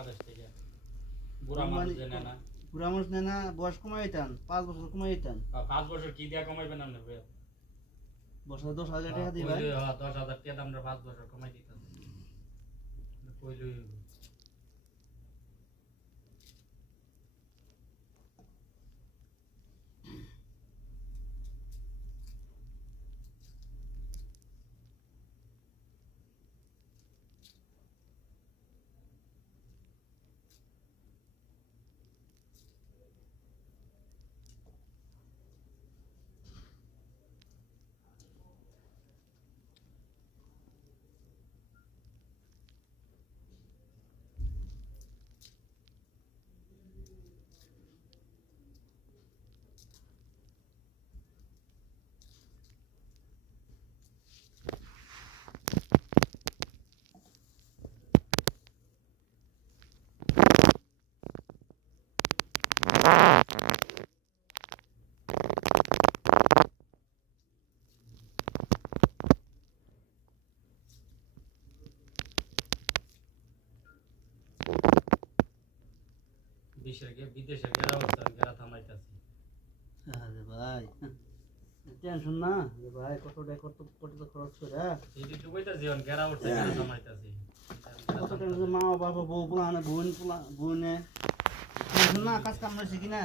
বাংলাদেশ থেকে বুড়া মানুষ নেয় না বুড়া মানুষ নেয় না বয়স কমাই দিতেন 5 বছর কমাই দিতেন 5 বছর কি দিয়া কমাইবেন আপনি ভাই বছরে 10,000 টাকা দিই ভাই 10,000 টাকা আমরা 5 বছর কমাই দিতাম কইলই বিদেশের গেরা অবস্থা গেরা থামাইতাছি আরে ভাই টেনশন না রে ভাই কত খরচ করে এই তো কইতাছি অন গেরা উঠছে গেরা থামাইতাছি কত টেনশন মা বাবা বউ পোলা বোন টেনশন না কাজ কাম শিখি না